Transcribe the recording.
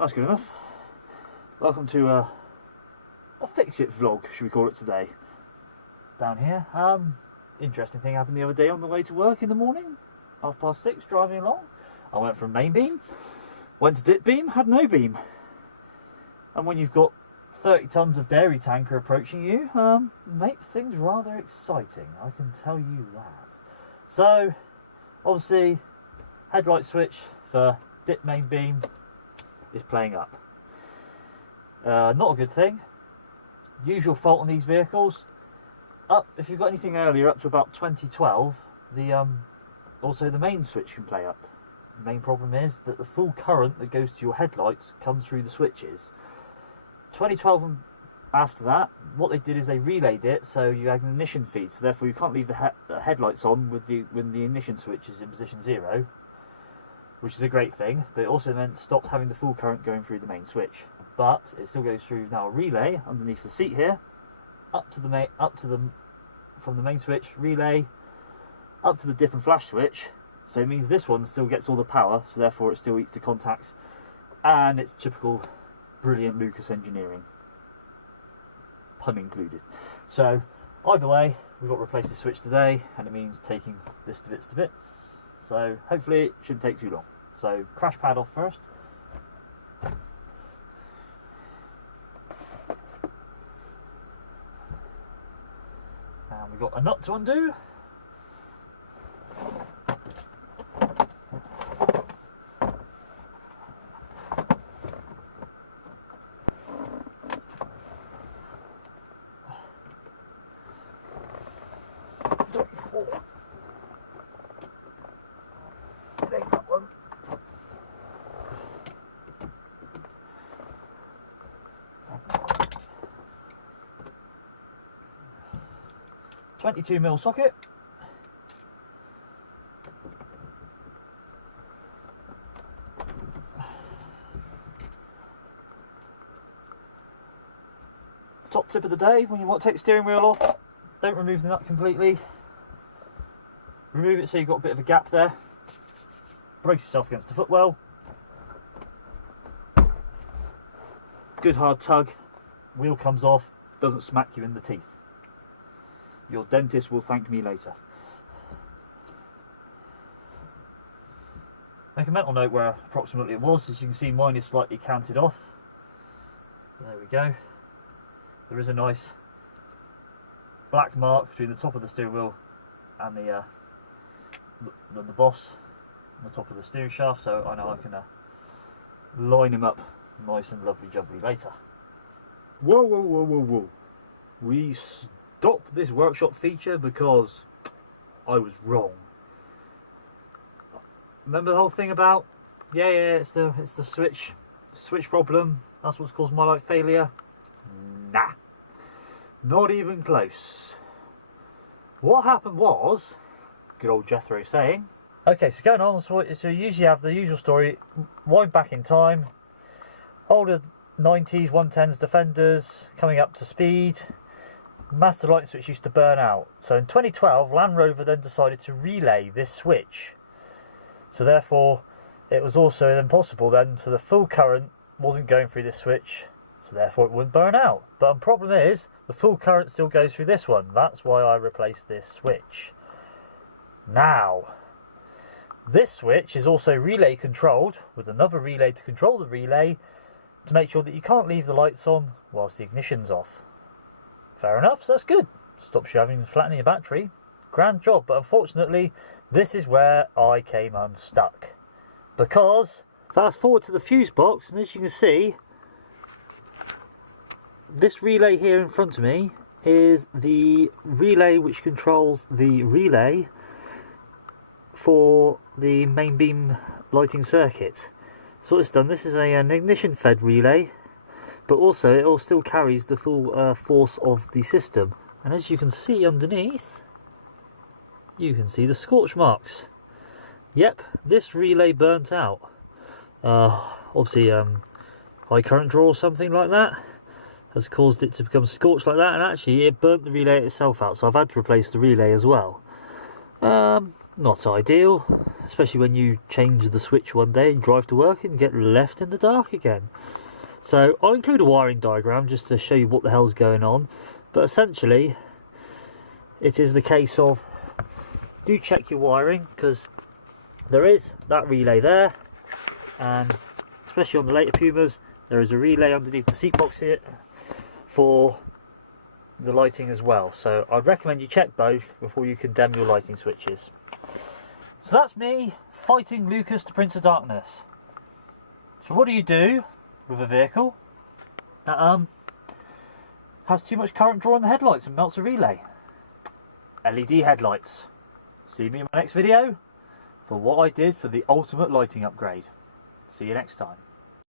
that's good enough. Welcome to a fix-it vlog, should we call it today. Down here. Interesting thing happened the other day on the way to work in the morning. 6:30, driving along. I went from main beam, went to dip beam, had no beam. And when you've got 30 tons of dairy tanker approaching you, makes things rather exciting, I can tell you that. So, obviously, headlight switch for dip main beam is playing up. Not a good thing. Usual fault on these vehicles. If you've got anything earlier, up to about 2012, also the main switch can play up. The main problem is that the full current that goes to your headlights comes through the switches. 2012 and after that, what they did is they relayed it so you had an ignition feed, so therefore you can't leave the headlights on when the ignition switch is in position 0, which is a great thing, but it also meant stopped having the full current going through the main switch. But it still goes through now a relay underneath the seat here, from the main switch relay up to the dip and flash switch. So it means this one still gets all the power, so therefore it still eats the contacts, and it's typical brilliant Lucas engineering, pun included. So either way, we've got to replace the switch today, and it means taking this to bits. So hopefully it shouldn't take too long. So crash pad off first. And we've got a nut to undo. That one. .22mm socket. Top tip of the day, when you want to take the steering wheel off, don't remove the nut completely. Remove it so you've got a bit of a gap there. Brace yourself against the footwell. Good hard tug. Wheel comes off, doesn't smack you in the teeth. Your dentist will thank me later. Make a mental note where approximately it was. As you can see, mine is slightly canted off. There we go. There is a nice black mark between the top of the steering wheel and the boss on the top of the steering shaft, so I know I can line him up nice and lovely jubbly later. Whoa. We stopped this workshop feature because I was wrong. Remember the whole thing about it's the switch problem, that's what's caused my light failure? Nah, not even close. What happened was, good old Jethro saying, okay, so going on, so you usually have the usual story, wind back in time, older 90s 110s Defenders coming up to speed, master light switch used to burn out. So in 2012, Land Rover then decided to relay this switch. So therefore, it was also impossible then, so the full current wasn't going through this switch, so therefore it wouldn't burn out. But the problem is, the full current still goes through this one. That's why I replaced this switch. Now, this switch is also relay controlled, with another relay to control the relay, to make sure that you can't leave the lights on whilst the ignition's off. Fair enough, so that's good. Stops you having flattening your battery. Grand job, but unfortunately, this is where I came unstuck. Because, fast forward to the fuse box, and as you can see, this relay here in front of me is the relay which controls the relay for the main beam lighting circuit. So what it's done, this is an ignition fed relay, but also it all still carries the full force of the system. And as you can see underneath, you can see the scorch marks. Yep, this relay burnt out. Obviously high current draw or something like that has caused it to become scorched like that, and actually it burnt the relay itself out, so I've had to replace the relay as well. Not ideal, especially when you change the switch one day and drive to work and get left in the dark again. So I'll include a wiring diagram just to show you what the hell's going on, but essentially it is the case of, do check your wiring, because there is that relay there, and especially on the later Pumas there is a relay underneath the seat box here for the lighting as well. So I'd recommend you check both before you condemn your lighting switches. So that's me fighting Lucas, the Prince of Darkness. So what do you do with a vehicle that has too much current drawing the headlights and melts a relay? LED headlights. See me in my next video for what I did for the ultimate lighting upgrade. See you next time.